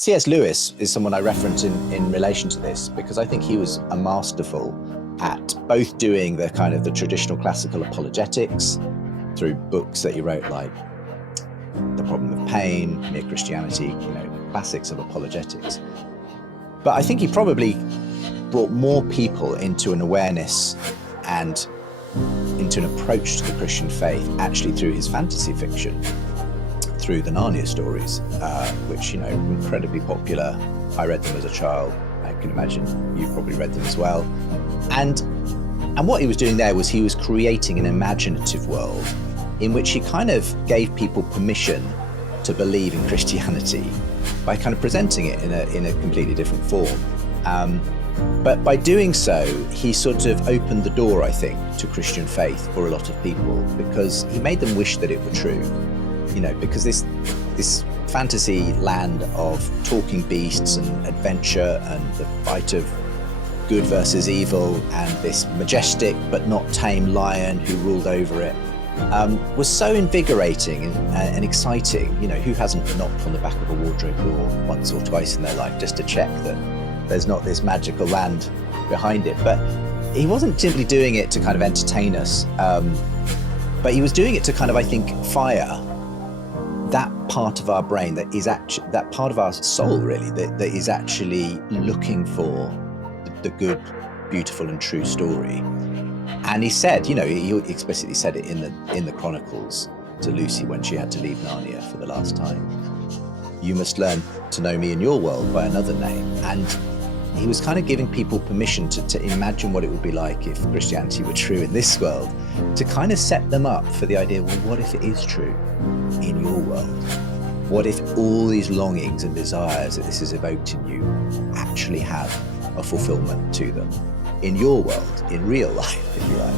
C.S. Lewis is someone I reference in relation to this, because I think he was a masterful at both doing the kind of the traditional classical apologetics through books that he wrote, like The Problem of Pain, Mere Christianity, classics of apologetics. But I think he probably brought more people into an awareness and into an approach to the Christian faith actually through his fantasy fiction, through the Narnia stories, which, were incredibly popular. I read them as a child. I can imagine you've probably read them as well. And what he was doing there was he was creating an imaginative world in which he kind of gave people permission to believe in Christianity by kind of presenting it in a completely different form. But by doing so, he sort of opened the door, I think, to Christian faith for a lot of people, because he made them wish that it were true. Because this fantasy land of talking beasts and adventure and the fight of good versus evil and this majestic but not tame lion who ruled over it was so invigorating and exciting. Who hasn't knocked on the back of a wardrobe door once or twice in their life just to check that there's not this magical land behind it? But he wasn't simply doing it to kind of entertain us, but he was doing it to kind of, I think, fire that part of our brain that is actually, that part of our soul really, that is actually looking for the good, beautiful and true story. And he said, he explicitly said it in the Chronicles to Lucy when she had to leave Narnia for the last time. You must learn to know me in your world by another name. And he was kind of giving people permission to imagine what it would be like if Christianity were true in this world, to kind of set them up for the idea, well, what if it is true in your world? What if all these longings and desires that this has evoked in you actually have a fulfillment to them in your world, in real life, if you like?